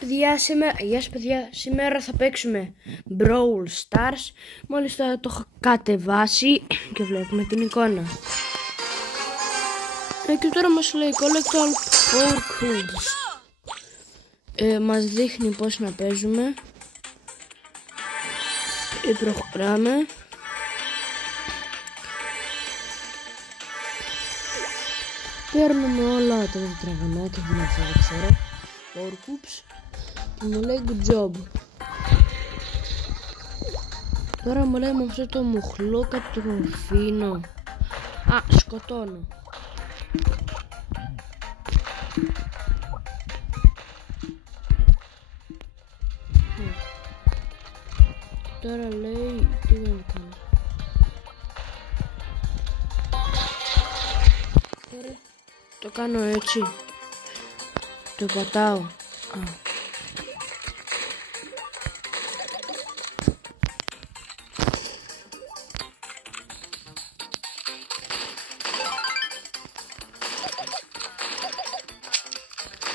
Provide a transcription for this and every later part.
Γεια σας παιδιά, σήμερα θα παίξουμε Brawl Stars. Μόλις τώρα το έχω κατεβάσει και βλέπουμε την εικόνα. Και τώρα μας λέει Collect all Power Cubes. Μας δείχνει πώς να παίζουμε. Προχωράμε. Παίρνουμε όλα τα τετραγωνάκια που μας δεν ξέρω. Power Cubes. Και μου λέει good job. Τώρα μου λέει με αυτό το μουχλό κατροφίνο. Σκοτώνω. Τώρα λέει τι δεν κάνω. Τώρα το κάνω έτσι. Το πατάω.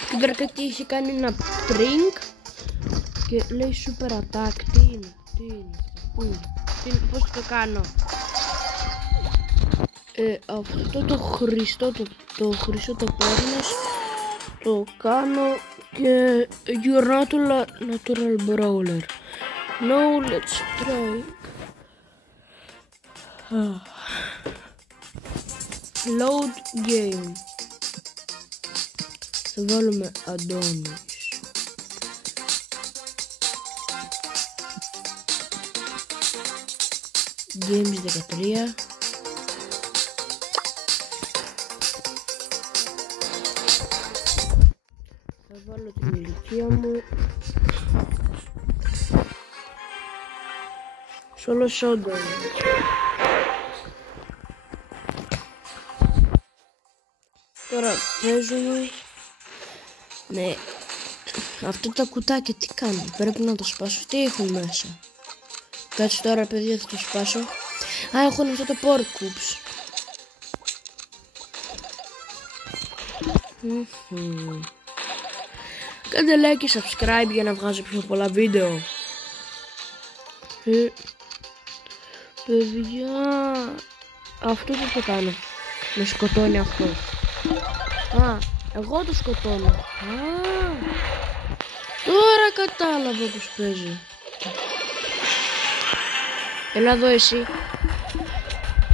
Και τώρα κάτι έχει κάνει ένα trink και λέει super attack. Τι είναι, πώς το κάνω. Αυτό το χρυσό το παίρνεις, το κάνω και you're not a natural brawler. No, let's try. Load game. Θα βάλουμε Αντώνης. Games 13. Θα βάλω την ηλικία μου. Solo Showdown. Τώρα παίζουμε με αυτά τα κουτάκια. Τι κάνω, πρέπει να το σπάσω. Τι έχουν μέσα. Κάτσε τώρα παιδιά, θα το σπάσω. Έχουν αυτό το Power Cubes. Κάντε like και subscribe για να βγάζω πιο πολλά βίντεο. Παιδιά, αυτό δεν το κάνω. Με σκοτώνει αυτό. Εγώ το σκοτώνω. Τώρα κατάλαβα πως παίζει. Έλα εδώ εσύ.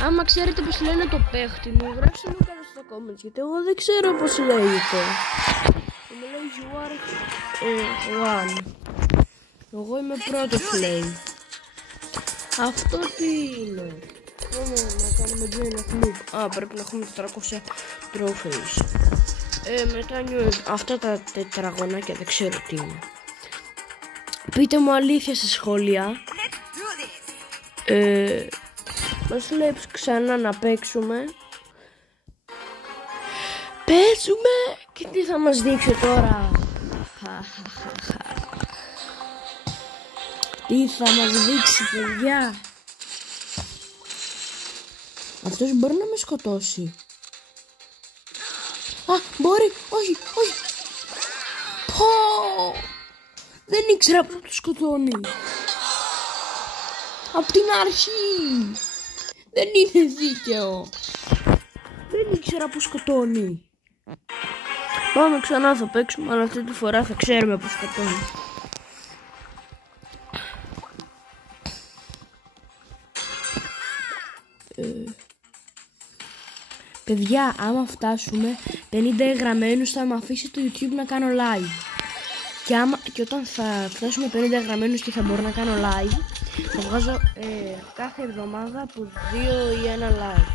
Άμα ξέρετε πως λένε το παίχτη μου, γράψτε μου κάτω στα comments, γιατί εγώ δεν ξέρω πως λέγεται. Μου λέει you are one. Εγώ είμαι πρώτος λέει. Αυτό τι είναι. Να κάνουμε join a club. Πρέπει να έχουμε 400 trophies. Μετά αυτά τα τετραγωνάκια δεν ξέρω τι είναι. Πείτε μου αλήθεια στα σχόλια. Μας λέει ξανά να παίξουμε. Παίζουμε. Και τι θα μας δείξει τώρα. Τι θα μας δείξει παιδιά. Αυτός μπορεί να με σκοτώσει. Μπορεί. Όχι. Δεν ήξερα που το σκοτώνει. Απ' την αρχή. Δεν είναι δίκαιο. Δεν ήξερα που σκοτώνει. Πάμε ξανά, θα παίξουμε, αλλά αυτή τη φορά θα ξέρουμε που σκοτώνει. Παιδιά, άμα φτάσουμε 50 εγγραμμένους θα με αφήσει το YouTube να κάνω live. Και όταν θα φτάσουμε 50 εγγραμμένους και θα μπορώ να κάνω live, θα βγάζω κάθε εβδομάδα από 2 ή 1 live.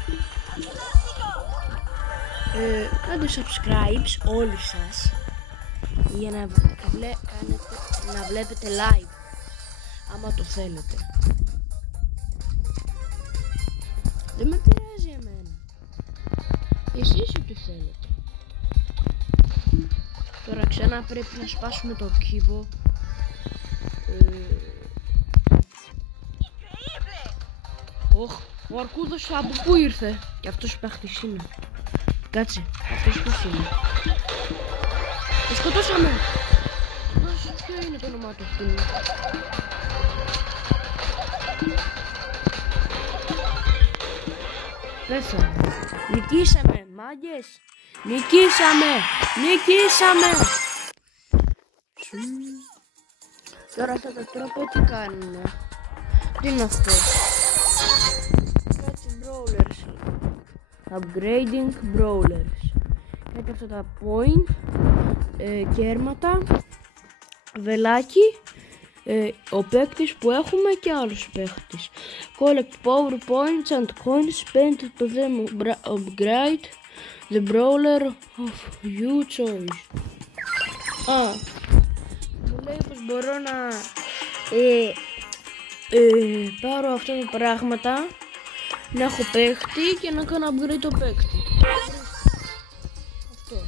Κάντε subscribe όλοι σας για να βλέπετε live άμα το θέλετε. Δεν με πειράζει εμένα. Εσείς ό,τι θέλετε. Τώρα ξανά πρέπει να σπάσουμε το κύβο. Ο αρκούδος από πού ήρθε. Και αυτός παίχτης είναι. Κάτσε, αυτός ποιος είναι. Το σκοτώσαμε. όνομά του αυτού. Πέθανε. Νικήσαμε, μάγκες. Νικήσαμε. Τώρα αυτά τα τρόπο τι κάνουνε. Τι είναι αυτό. Κάτι brawlers. Upgrading brawlers. Κάτι αυτά τα point. Κέρματα. Βελάκι. Ο παίκτης που έχουμε και άλλους παίκτης. Collect power points and coins spent to them upgrade the brawler of your choice. Μου λέει πως μπορώ να πάρω αυτά τα πράγματα, να έχω παίκτη και να κάνω upgrade το παίκτη. Αυτό.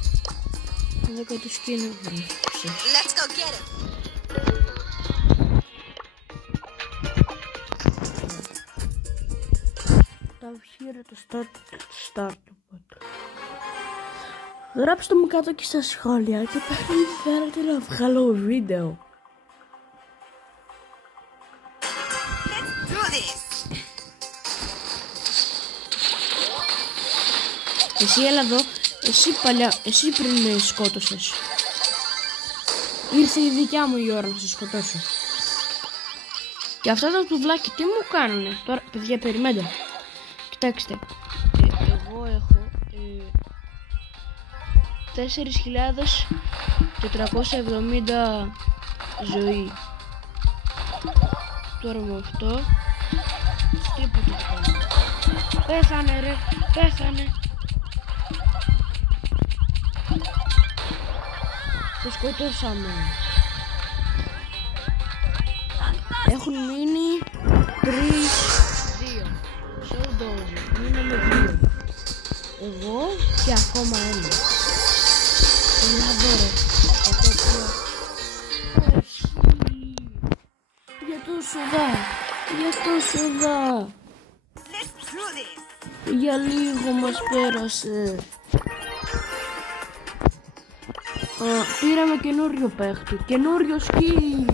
10 του σκήνου βρίσκω. Let's go get it. Τα βγήρε το start. Γράψτε μου κάτω και στα σχόλια και θέλετε να βγάλω βίντεο. Εσύ έλα εδώ, εσύ πριν με σκότωσες. Ήρθε η δικιά μου η ώρα να σε σκοτώσω. Και αυτά τα τουβλάκια τι μου κάνουνε. Τώρα παιδιά περιμένετε. Κοιτάξτε, εγώ έχω 4.470 ζωή. Τώρα με αυτό τίποτα δεν κάνω. Πέθανε ρε, πέθανε. Το σκοτώσαμε. Έχουν μείνει 3-2. Showdown, μείναμε 2. Εγώ και ακόμα ένα. Έλα δώρο. Για τόσο δα. Για λίγο μας πέρασε. Πήραμε καινούριο παίχτη. Καινούριο σκι.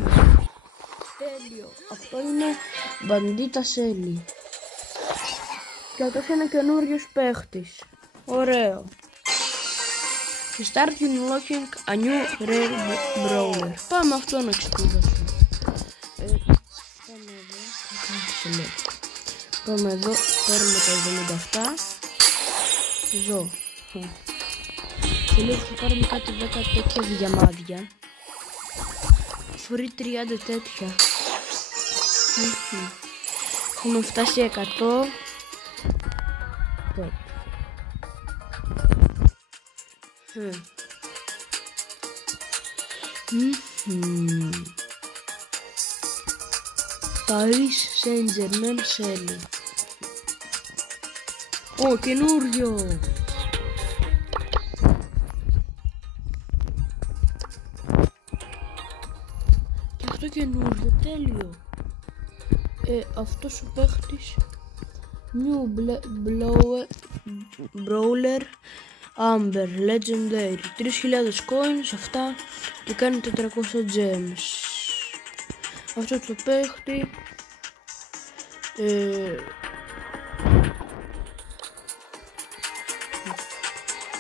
Τέλειο. Αυτό είναι Μπαντίτα Σέλι. Και αυτός είναι καινούριος παίχτης. Ωραίο. Start unlocking a new rare brawler. Πάμε αυτό να ξεκινήσουμε. Πάμε εδώ. Παίρνουμε τα 77. Εδώ. Και λίγο θα πάρουμε κάτι 10 τέτοια διαμάδια. Φορεί 30 τέτοια. Έχουμε φτάσει 100. Paris Saint-Germain Shelly. Ω, καινούριο! Και αυτό καινούριο, τέλειο! Αυτός ο παίχτης New Brawler Amber Legendary 3.000 coins, αυτά και κάνει 400 gems. Αυτό το παίχτη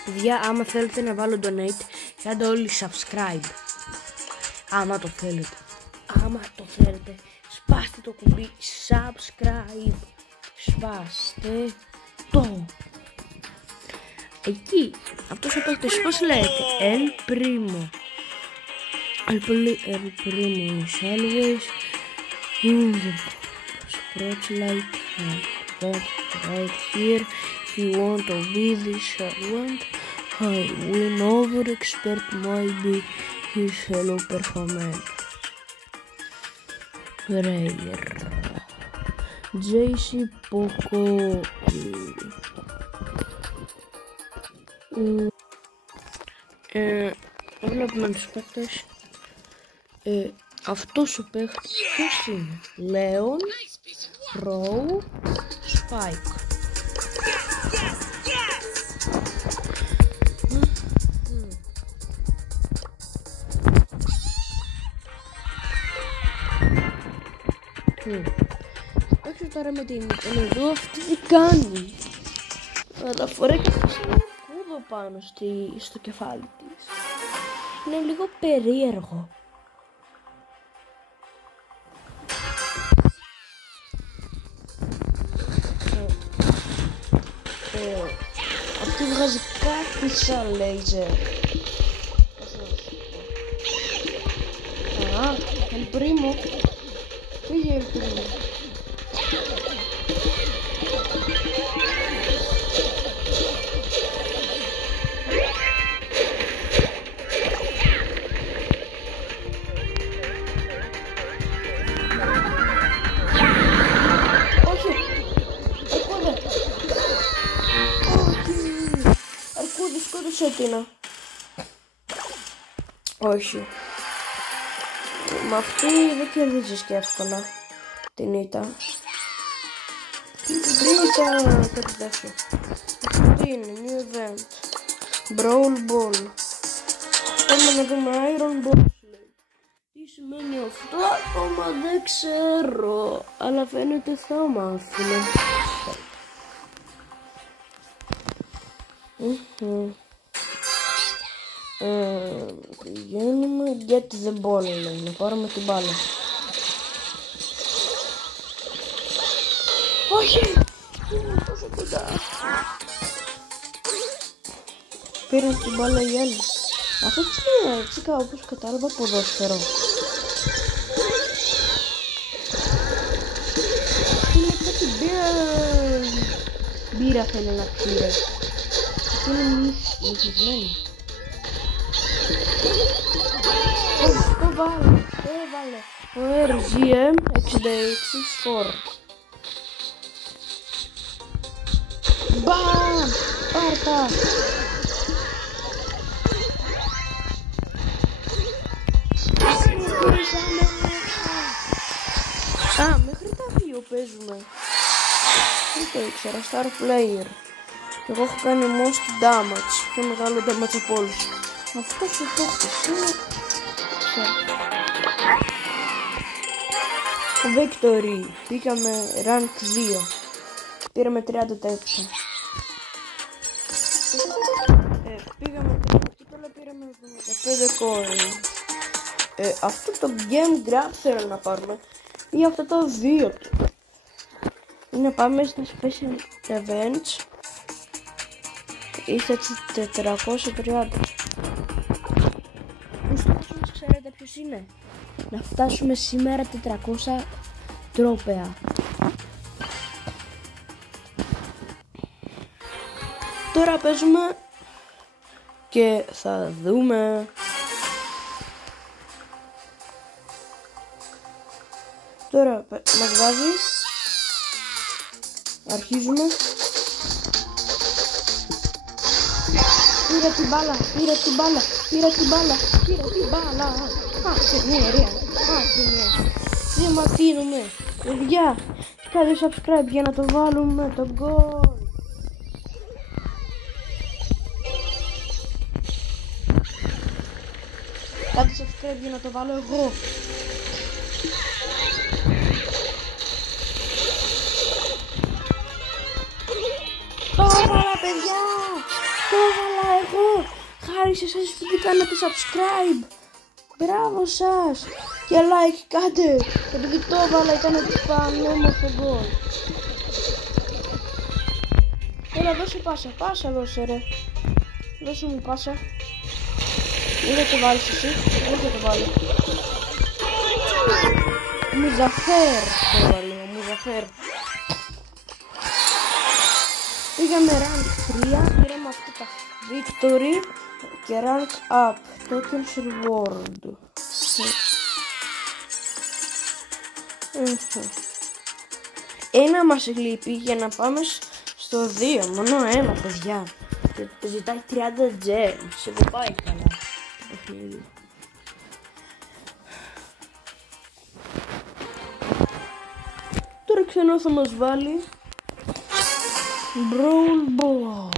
παιδιά, άμα θέλετε να βάλω donate, κάντε όλοι subscribe. Άμα το θέλετε, σπάστε το κουμπί subscribe. Σπάστε το. Εκεί, αυτός ο παίκτης πώς λέγεται? El Primo. El Primo is always in the spotlight. Right here, if you want to be this one, I will over expert might be his fellow performance. Rare. JC Poco. Βλέπουμε τους παίκτες. Αυτός ο παίκτης ποιος είναι? Λέον, Ρο, Σπάικ. Παίξω τώρα με την εδώ, αυτή τι κάνει. Μεταφορά και χωρίς ένα κούδο πάνω στο κεφάλι της. Είναι λίγο περίεργο. Αυτή βγάζει κάτι σαν λέιζερ. El primo. Φύγε el primo. Σκότωσε. Όχι. Με αυτή δεν κερδίζεις και εύκολα την ήττα. Κάτι τέτοιο. Τι είναι, new event. Brawl Ball. Πάμε να δούμε Iron Ball. Τι σημαίνει αυτό, ακόμα δεν ξέρω. Αλλά φαίνεται θα μάθουμε. Πηγαίνουμε get the ball, λέει, να πάρουμε την μπάλα. Όχι! Είναι τόσο κοντά. Πήραν την μπάλα οι άλλοι. Αυτό τι είναι, έτσι όπως κατάλαβα, ποδόσφαιρο. Είναι κάτι μπύρα θέλει να πήρε. Αυτό είναι μυθισμένο. Το βάλε. Ο RGM 66 σκορ. Μπαμ! Πάρτα! Μέχρι τα 2 παίζουμε. Δεν το ήξερα, star player. Και εγώ έχω κάνει most damage. Πιο μεγάλο damage από όλους. Αυτός ο παίκτης είναι... Victory. Πήγαμε rank 2. Πήραμε 30 τέτοια. Πήγαμε 30 αλλά πήραμε 75 coin. Αυτό το game grab θέλω να πάρουμε. Ή αυτά τα δύο του. Είναι πάμε στα special events. Είστε 430. Ο στόχος μας ξέρετε ποιος είναι? Να φτάσουμε σήμερα 400 τρόπαια. Τώρα παίζουμε και θα δούμε. Τώρα μας βάζει. Αρχίζουμε. Πήρα την μπάλα. Άσε ναι ρε. Σταματήνουμε. Παιδιά, κάντε subscribe για να το βάλουμε το goal. Κάντε subscribe για να το βάλω εγώ. Το έβαλα παιδιά. Το έβαλα εγώ. Χάρη σε εσάς που κάνατε subscribe. Μπράβο σας. Και like κάντε. Επειδή το έβαλα ήταν πανέμορφο γκολ. Έλα δώσε πάσα δώσε ρε. Δώσε μου πάσα. Μην θα το βάλεις εσύ. Δεν θα το βάλω. Μουζαφέρ. Το βάλω. Μουζαφέρ. Πήγαμε rank 3. Πήραμε αυτά τα victory. Και rank up. Tokens reward. Ένα μας λείπει για να πάμε στο 2. Μόνο ένα παιδιά. Και ζητάει 30 gems. Εγώ πάει καλά το παιχνίδι. Τώρα ξανά θα μας βάλει Brawl Ball.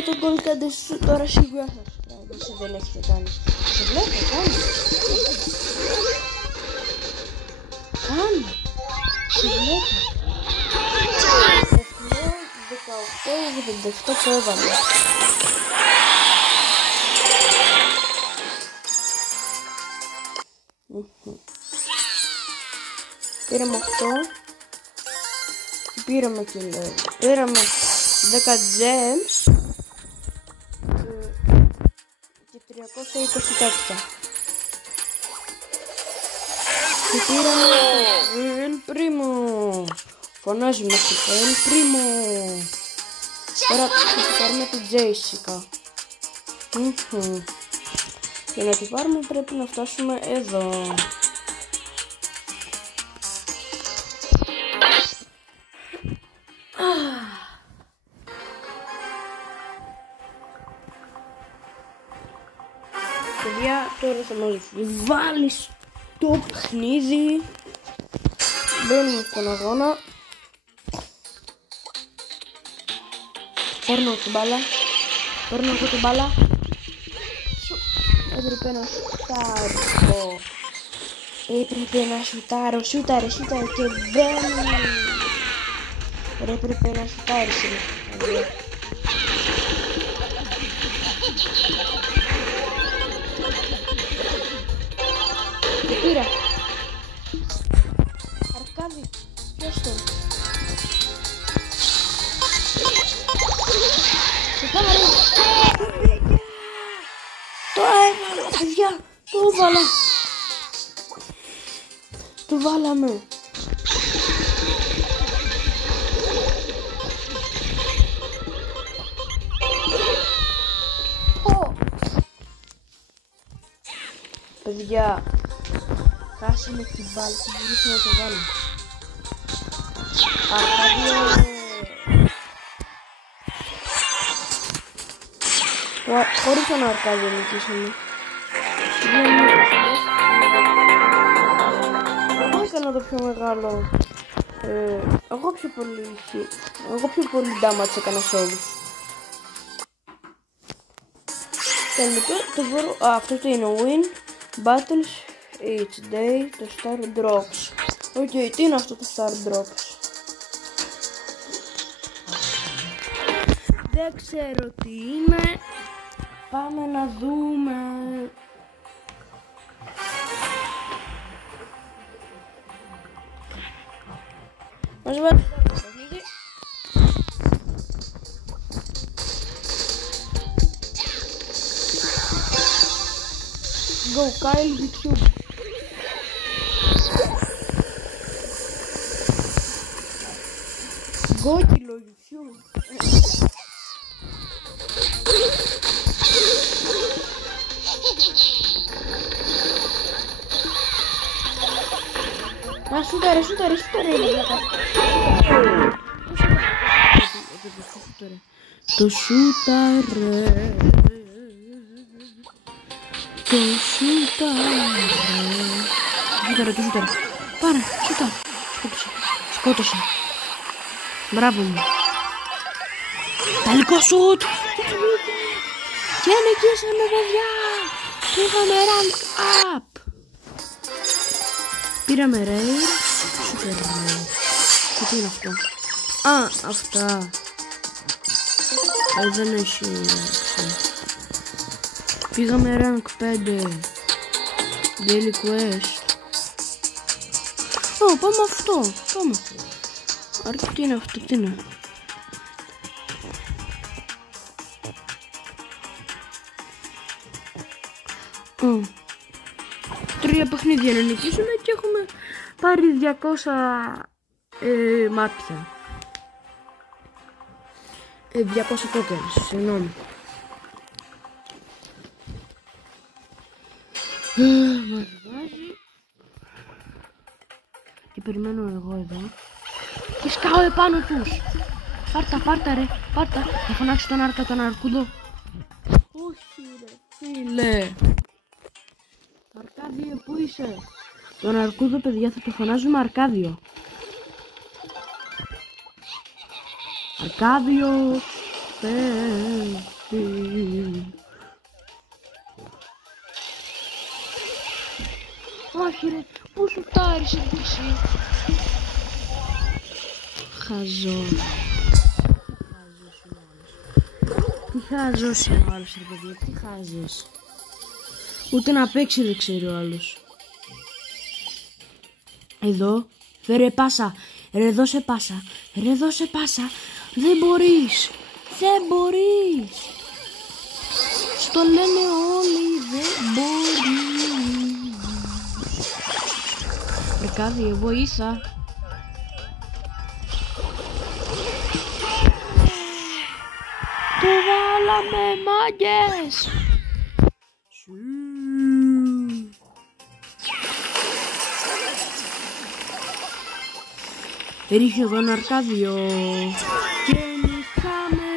κάνουμε τον goal κάντε τώρα σίγουρα θα subscribe όσοι δεν έχετε κάνει. Σε βλέπω, κάνε. Κάνε. Σε βλέπω. Τεχνό 18-87 το έβαλε. Πήραμε 8 και πήραμε και λέω. Πήραμε 10 gems και 324. Και πήραμε El Primo. Φωνάζουμε στο El Primo. Τώρα θα πάρουμε την Jessica. Για να τη πάρουμε πρέπει να φτάσουμε εδώ. Παιδιά, τώρα θα μας βάλει στο παιχνίδι. Μπαίνουμε στον αγώνα. Παίρνω την μπάλα. Παίρνω εγώ την μπάλα. Έπρεπε να σουτάρω. Έπρεπε να σουτάρω. Σούταρε και δεν... Έπρεπε να σουτάρει σήμερα. Το πήρα. Αρκάδη, ποιος το. Σουτάρει. Το έβαλα, παιδιά. Το έβαλα. Το βάλαμε. Παιδιά, χάσαμε την μπάλα και μπορούσαμε να το βάλουμε. Αρκάδιο. Χωρίς τον Αρκάδιο νικήσαμε. Εγώ έκανα το πιο μεγάλο. Εγώ πιο πολύ damage έκανα σε όλους. Τελικά το βρω. Αυτό το είναι win. Battles each day, το Star Drops. Οκ, τι είναι αυτό το Star Drops? Δεν ξέρω τι είναι. Πάμε να δούμε. Μας βάλει το παιχνίδι. Go Kyle YouTube. Go Kilo YouTube. Α, σούταρε. Το σούταρε. Σούταρε. Πάρε, σούταρε. Σκότωσε. Μπράβο μου. Τελικό σούτ. Και νικήσαμε, παιδιά. Πήγαμε rank up. Πήραμε raid. Super raid. Και τι είναι αυτό? Α, αυτά. Δεν έχει. Πήγαμε rank 5. Daily quest. Πάμε αυτό. Τι είναι αυτό, τι είναι? Τρία παιχνίδια να νικήσουμε και έχουμε πάρει 200 μάτια. 200 tokens, συγγνώμη. Μας βάζει. Και περιμένω εγώ εδώ. Και σκάω επάνω τους. Πάρτα ρε, πάρτα. Θα φωνάξει τον Αρκούδο. Όχι ρε φίλε. Αρκάδιο, πού είσαι? Τον Αρκούδο, παιδιά, θα το φωνάζουμε Αρκάδιο. Αρκάδιος. Όχι ρε, πού σουτάρεις εσύ. Χαζό. Τι χάζος είναι ο άλλος ρε παιδιά, τι χάζος. Ούτε να παίξει δεν ξέρει ο άλλος. Εδώ, φέρε πάσα, ρε δώσε πάσα, ρε δώσε πάσα. Δεν μπορείς, δεν μπορείς. Στο λένε όλοι, δεν μπορείς. Ρε Κάδη, βοήθα. Το βάλαμε μάγκες. Ρίχνει εδώ ένα Αρκάδιο. Και νικάμε.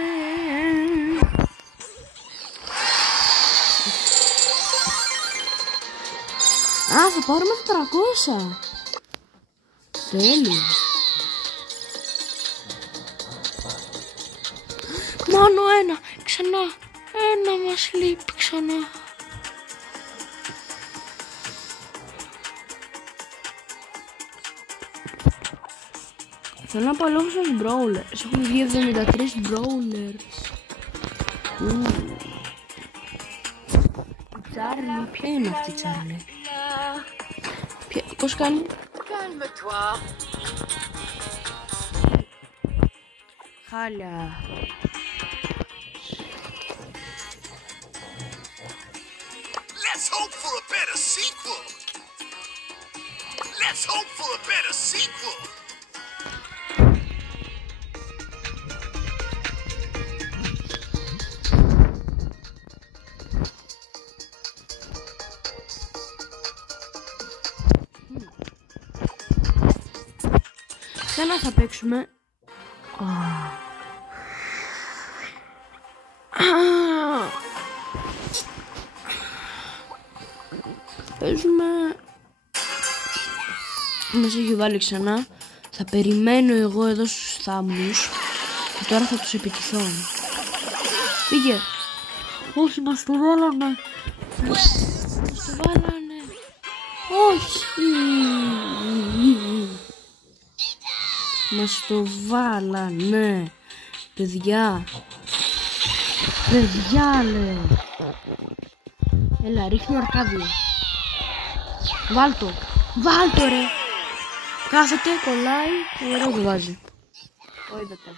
Α, θα πάρουμε 400. Τέλειο. Μόνο ένα. Ξανά. Ένα μας λείπει ξανά. Θέλω να παλώσω στους brawlers. Έχουν βγει 73 brawlers. Τσάρλι, ποια είναι αυτή η Τσάρλι? Πώς κάνει? Χάλια. Let's hope for a better sequel. Let's hope for a better sequel. Ξανά θα παίξουμε. Παίζουμε. Μας έχει βάλει ξανά. Θα περιμένω εγώ εδώ στους θάμνους. Και τώρα θα τους επιτηθώ. Πήγε. Όχι, μας το βάλανε. Μας το βάλανε. Όχι. Μας το βάλανε. Παιδιά. Παιδιά λέω. Έλα, ρίχνει ο Αρκάδιο. Βάλτο. Βάλτο ρε. Κάθεται, κολλάει. Ωραίο το βάζει. Το είδατε.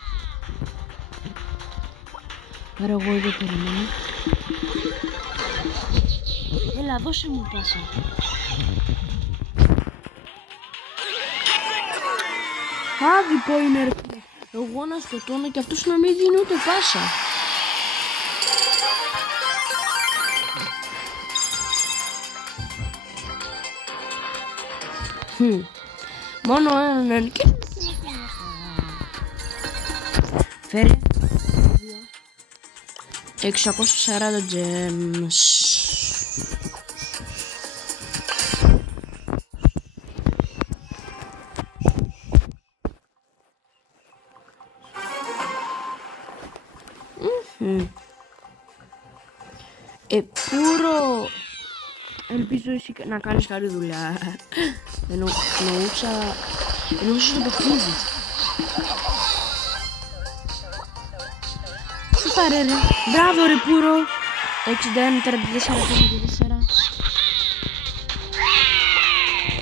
Άρα εγώ εδώ περιμένω. Έλα, δώσε μου πάσα. Άδικο είναι ρε. Εγώ να σκοτώνω και αυτός να μην δίνει ούτε πάσα. Μόνο έναν και... Φέρε 640 gems. Πούρο. Ελπίζω εσύ να κάνεις καλή δουλειά. Εννοούσα στο παιχνίδι. Σουτάρε ρε. Μπράβο ρε Πούρο. 61, 34, 54.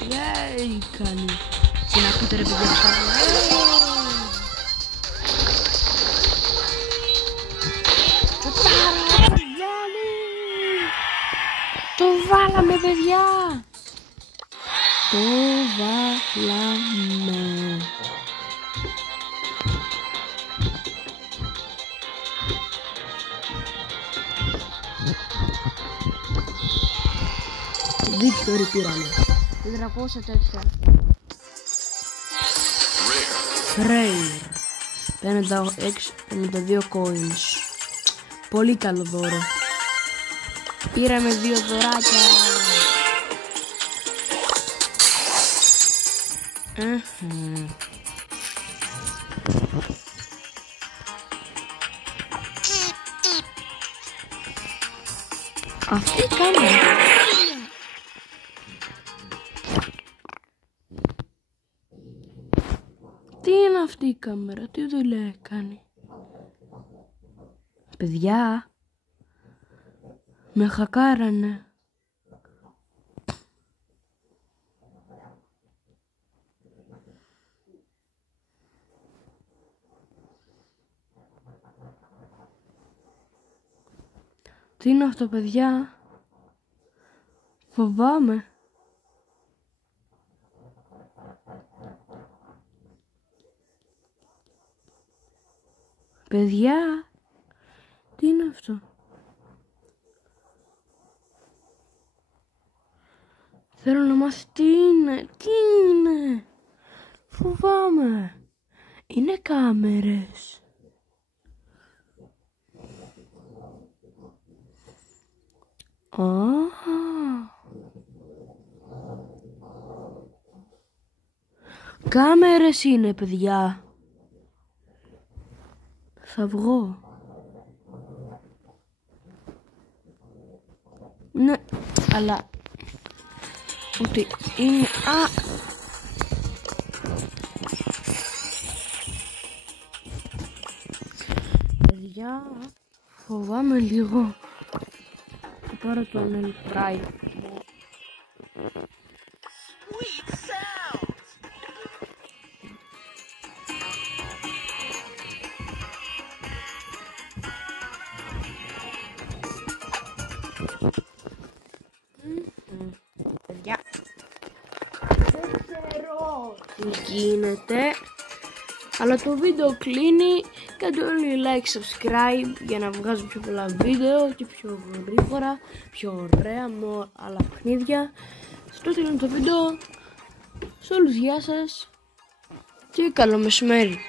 Γιέι κάνει. Την ακούτε ρε παιδιά. Το βάλαμε παιδιά. Το βάλαμε. Victory πήραμε. 400 τέτοια. Rare. 52 coins. Πολύ καλό δώρο. Πήραμε 2 δωράκια. Αυτή η κάμερα. Τι είναι αυτή η κάμερα, τι δουλειά κάνει? Παιδιά, με χακάρανε. Τι είναι αυτό, παιδιά? Φοβάμαι. Παιδιά, τι είναι αυτό? Θέλω να μάθω τι είναι, Φοβάμαι. Είναι κάμερες. Κάμερες είναι, παιδιά. Θα βγω. Ναι, αλλά ότι είναι... Παιδιά, φοβάμαι λίγο. Θα πάρω το Nellpride. Παιδιά, δεν ξέρω τι γίνεται, αλλά το βίντεο κλείνει. Κάντε όλοι like, subscribe για να βγάζω πιο πολλά βίντεο και πιο γρήγορα, πιο ωραία, με άλλα παιχνίδια. Στο τέλος το βίντεο. Σε όλους γεια σας και καλό μεσημέρι.